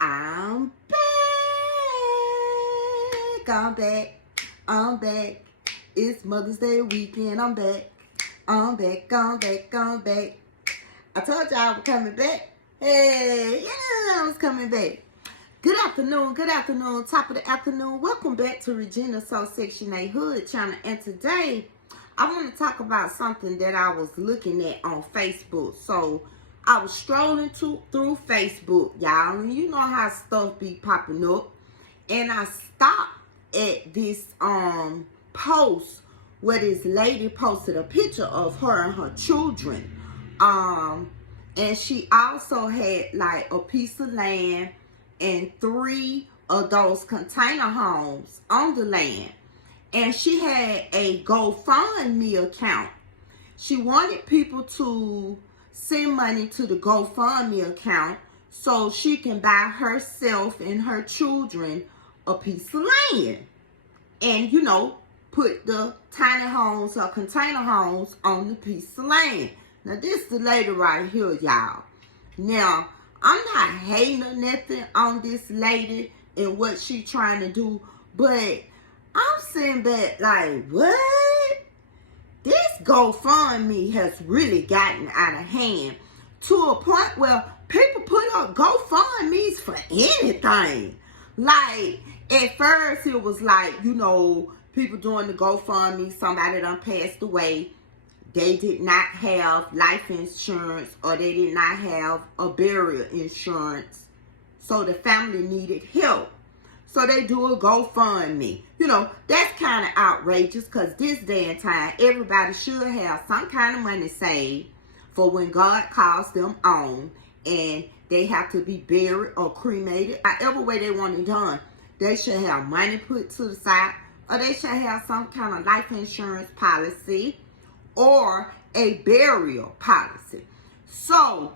I'm back. I'm back. I'm back. It's Mother's Day weekend. I'm back. I'm back. I'm back. I'm back. I told y'all I was coming back. Hey, yeah, I was coming back. Good afternoon. Good afternoon. Top of the afternoon. Welcome back to Regina Soul Section 8 Hood channel. And today, I want to talk about something that I was looking at on Facebook. So, I was strolling through Facebook, y'all, and you know how stuff be popping up. And I stopped at this post where this lady posted a picture of her and her children. And she also had like a piece of land and 3 of those container homes on the land. And she had a GoFundMe account. She wanted people to send money to the GoFundMe account so she can buy herself and her children a piece of land. And, you know, put the tiny homes or container homes on the piece of land. Now, this is the lady right here, y'all. Now, I'm not hating or nothing on this lady and what she trying to do, but I'm sitting back like, what? This GoFundMe has really gotten out of hand to a point where people put up GoFundMes for anything. Like, at first it was like, you know, people doing the GoFundMe, somebody done passed away. They did not have life insurance or they did not have a burial insurance. So the family needed help. So they do a GoFundMe. You know, that's kind of outrageous because this day and time, everybody should have some kind of money saved for when God calls them on and they have to be buried or cremated. However way they want it done, they should have money put to the side or they should have some kind of life insurance policy or a burial policy. So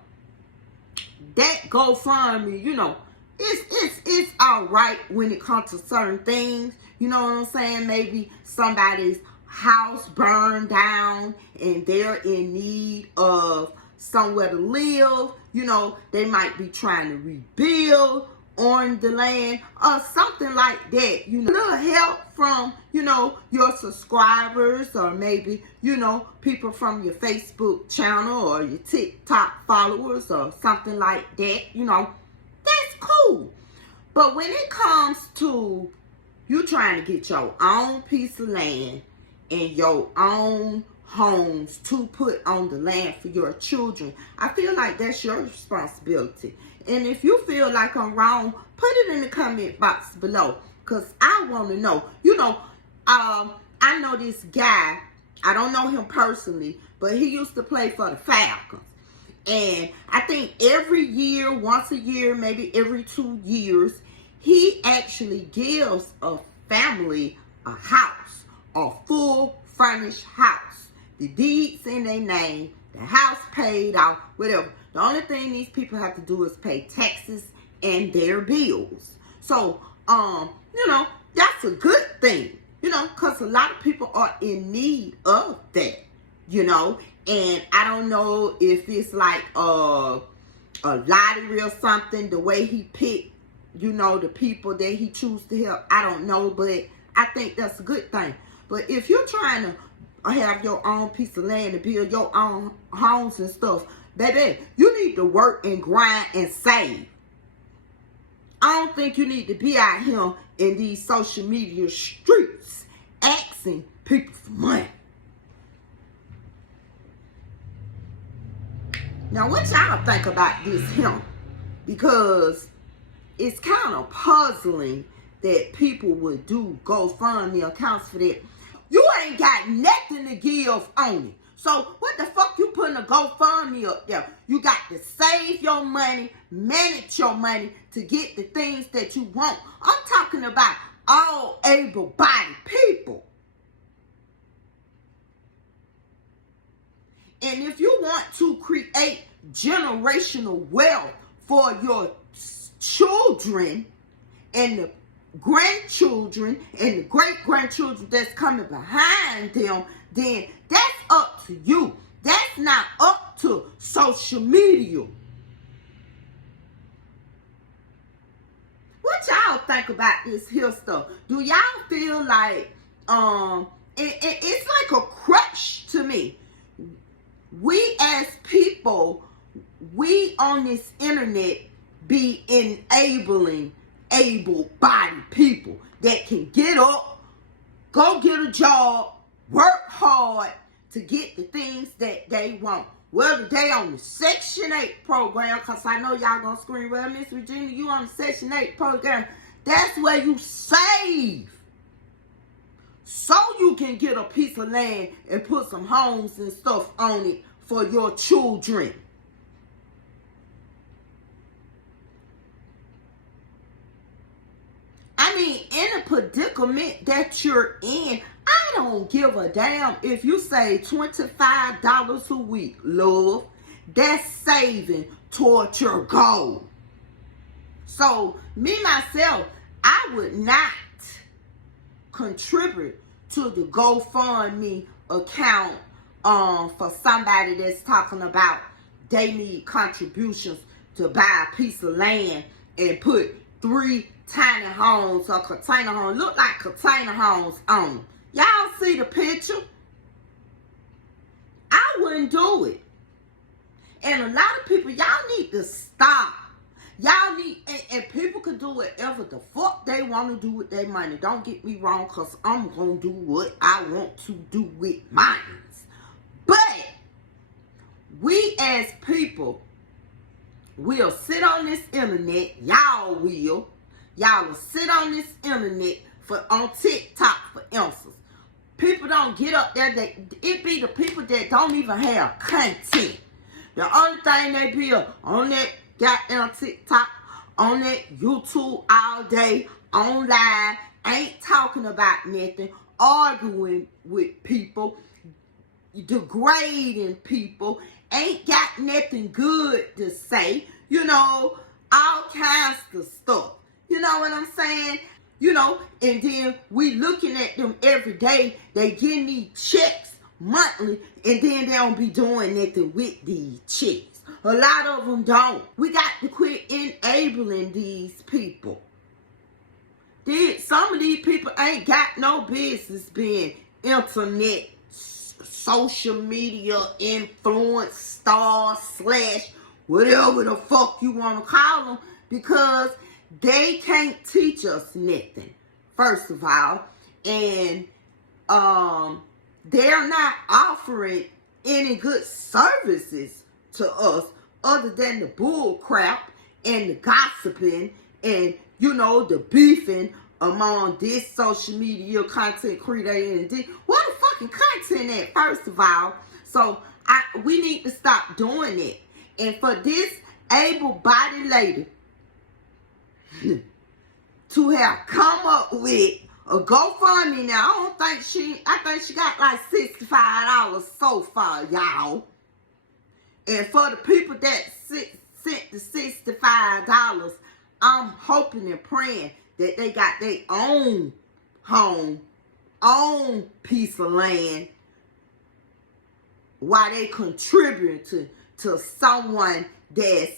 that GoFundMe, you know, it's all right when it comes to certain things. You know what I'm saying? Maybe somebody's house burned down and they're in need of somewhere to live. You know, they might be trying to rebuild on the land or something like that. You know, a little help from, you know, your subscribers or maybe, you know, people from your Facebook channel or your TikTok followers or something like that, you know. Cool. But when it comes to you trying to get your own piece of land and your own homes to put on the land for your children, I feel like that's your responsibility. And if you feel like I'm wrong, put it in the comment box below because I want to know. You know, I know this guy. I don't know him personally, but he used to play for the Falcons. And I think every year, once a year, maybe every 2 years, he actually gives a family a house, a full furnished house. The deeds in their name, the house paid off, whatever. The only thing these people have to do is pay taxes and their bills. So, you know, that's a good thing, you know, because a lot of people are in need of that, you know. And I don't know if it's like a lottery or something, the way he picked, you know, the people that he chooses to help. I don't know, but I think that's a good thing. But if you're trying to have your own piece of land and build your own homes and stuff, baby, you need to work and grind and save. I don't think you need to be out here in these social media streets asking people for money. Now, what y'all think about this him? Because it's kind of puzzling that people would do GoFundMe accounts for that. You ain't got nothing to give on it. So, what the fuck you putting a GoFundMe up there? You got to save your money, manage your money to get the things that you want. I'm talking about all able-bodied people. And if you want to create generational wealth for your children and the grandchildren and the great-grandchildren that's coming behind them, then that's up to you. That's not up to social media. what y'all think about this here stuff? Do y'all feel like it's like a crutch to me? We as people, we on this internet be enabling able-bodied people that can get up, go get a job, work hard to get the things that they want. Whether they on the Section 8 program, because I know y'all gonna scream, well, Miss Virginia, you on the Section 8 program. That's where you save, so you can get a piece of land and put some homes and stuff on it for your children. I mean, in a predicament that you're in, I don't give a damn if you save $25 a week, love. That's saving toward your goal. So, me, myself, I would not contribute to the GoFundMe account for somebody that's talking about they need contributions to buy a piece of land and put 3 tiny homes or container homes, look like container homes on them. Y'all see the picture? I wouldn't do it. And a lot of people, y'all need to stop. Y'all need, and people can do whatever the fuck they want to do with their money. Don't get me wrong, because I'm going to do what I want to do with mine. But we as people will sit on this internet, y'all will sit on this internet on TikTok for instance. People don't get up there. It be the people that don't even have content. The only thing they be on that goddamn TikTok, on that YouTube all day, online, ain't talking about nothing, arguing with people, degrading people, ain't got nothing good to say, all kinds of stuff. You know what I'm saying? And then we looking at them every day. They getting these checks monthly, and then they don't be doing nothing with these checks. A lot of them don't. We got to quit enabling these people. Some of these people ain't got no business being internet, social media influence stars / whatever the fuck you want to call them, because they can't teach us nothing, first of all. And they're not offering any good services to us other than the bull crap and the gossiping and, the beefing among this social media content creator and this. What the fucking content at, first of all? So we need to stop doing it. And for this able-bodied lady to have come up with a GoFundMe now, I think she got like $65 so far, y'all. And for the people that sent the $65, I'm hoping and praying that they got their own home, own piece of land, while they contributing to someone that's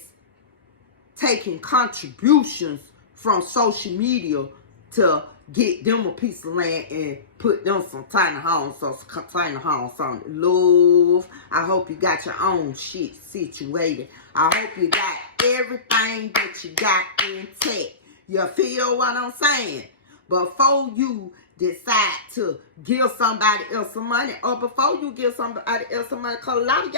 taking contributions from social media to get them a piece of land and put them some tiny homes or some container homes on it. Love, I hope you got your own shit situated. I hope you got everything that you got intact. You feel what I'm saying? Before you decide to give somebody else some money, or before you give somebody else some money, because a lot of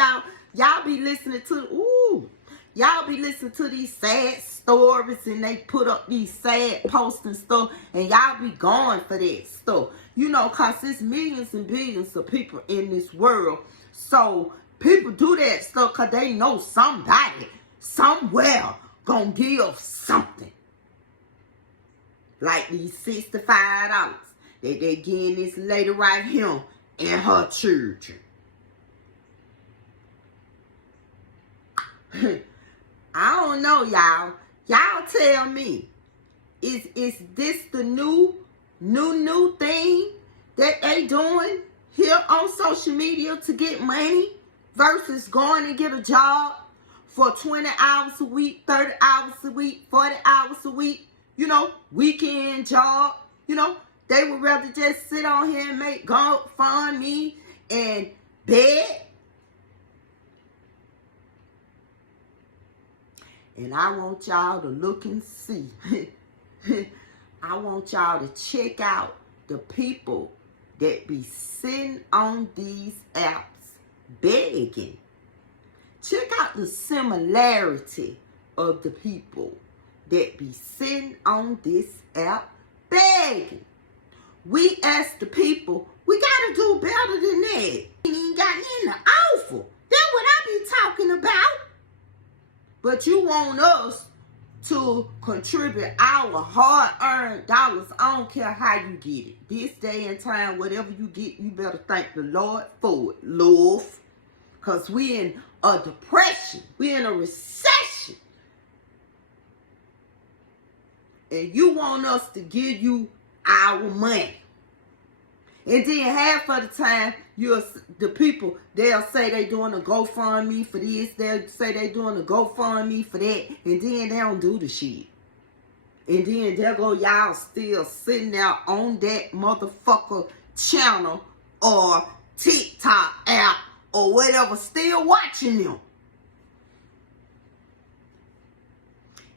y'all be listening to, y'all be listening to these sad stories and they put up these sad posts and stuff, and y'all be going for that stuff. Because there's millions and billions of people in this world. So people do that stuff because they know somebody, somewhere, gonna give something. Like these $65 that they getting this lady right here and her children. I don't know, y'all. Y'all tell me. Is this the new thing that they doing here on social media to get money versus going and get a job for 20 hours a week, 30 hours a week, 40 hours a week? you know, weekend job, you know. They would rather just sit on here and make GoFundMe and beg. And I want y'all to look and see. I want y'all to check out the people that be sitting on these apps begging. Check out the similarity of the people that be sitting on this app begging. We as the people, we gotta do better than that. We ain't got nothing to offer. That's what I be talking about. But you want us to contribute our hard-earned dollars. I don't care how you get it. This day and time, whatever you get, you better thank the Lord for it, love. Because we in a depression. We in a recession. And you want us to give you our money. And then half of the time, the people, they'll say they doing a GoFundMe for this. They'll say they doing a GoFundMe for that. And then they don't do the shit. And then there go y'all still sitting there on that motherfucker channel or TikTok app or whatever, still watching them.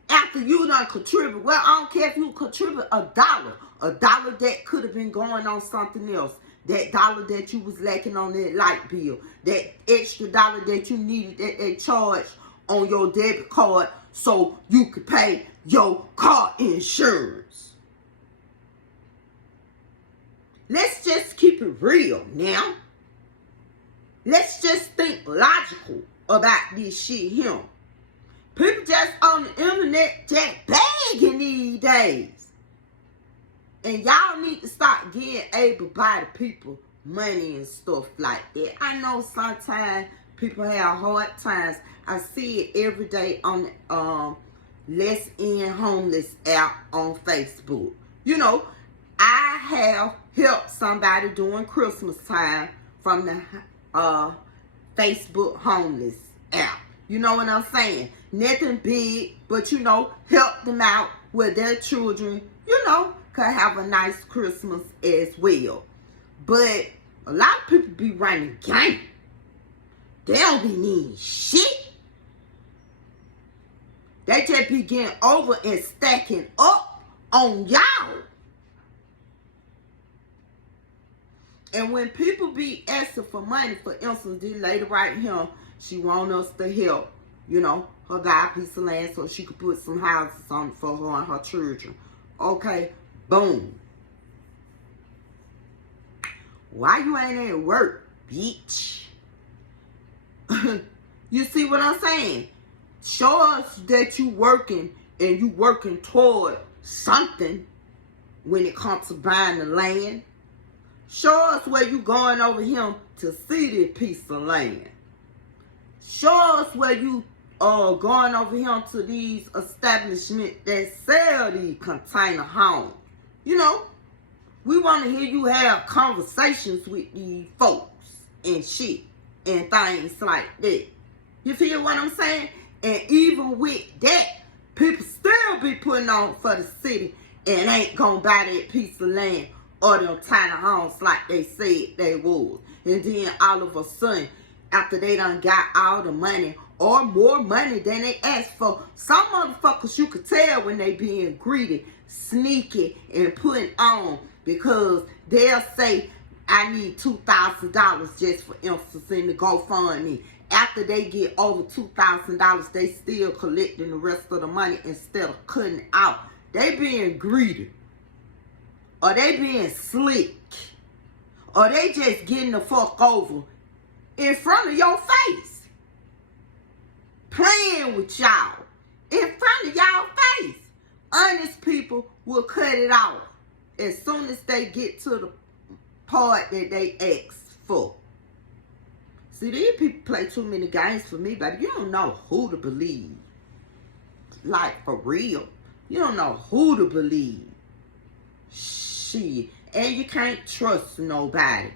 After you done contribute, well, I don't care if you contribute $1 that could have been going on something else. That dollar that you was lacking on that light bill. That extra dollar that you needed that they charged on your debit card so you could pay your car insurance. Let's just keep it real now. Let's just think logical about this shit here. People just on the internet just begging these days. And y'all need to start getting able-bodied people money and stuff like that. I know sometimes people have hard times. I see it every day on the Less In Homeless app on Facebook. You know, I have helped somebody during Christmas time from the Facebook Homeless app. You know what I'm saying? Nothing big, but you know, help them out with their children, you know, could have a nice Christmas as well. But a lot of people be running game. They don't be needing shit. They just be getting over and stacking up on y'all. And when people be asking for money, for instance, this lady right here, she want us to help, you know, her buy a piece of land so she could put some houses on for her and her children. Okay, boom. Why you ain't at work, bitch? You see what I'm saying? Show us that you working and you working toward something when it comes to buying the land. Show us where you going over here to see this piece of land. Show us where you going over here to these establishments that sell these container homes. You know, we want to hear you have conversations with these folks and shit and things like that. You feel what I'm saying? And even with that, people still be putting on for the city and ain't gonna buy that piece of land or them tiny homes like they said they would. And then all of a sudden, after they done got all the money or more money than they asked for, some motherfuckers you could tell when they being greedy, sneaky, and putting on, because they'll say, I need $2,000 just for instance in the GoFundMe. After they get over $2,000, they still collecting the rest of the money instead of cutting it out. They being greedy. Or they being slick. Or they just getting the fuck over in front of your face. Playing with y'all. In front of y'all face. Honest people will cut it off as soon as they get to the part that they asked for. See, these people play too many games for me, but you don't know who to believe. Like, for real. You don't know who to believe. Shit. And you can't trust nobody.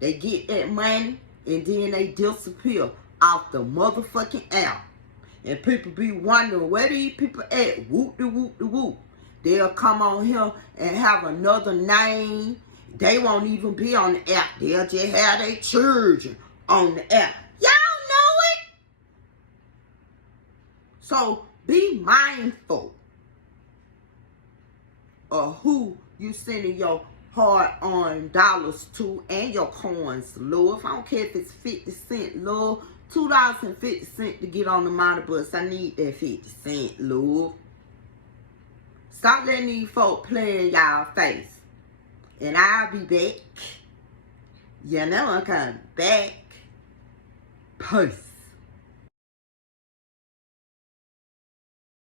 They get that money, and then they disappear off the motherfucking app. And people be wondering, where these people at? Whoop-de-whoop-de-whoop. They'll come on here and have another name. They won't even be on the app. They'll just have their children on the app. Y'all know it. So be mindful of who you sending your hard-earned dollars to and your coins, love. I don't care if it's 50 cents, love. $2.50 to get on the minor bus. I need that 50 cents, love. Stop letting these folk play in y'all face. And I'll be back. You know I'm coming back. Peace.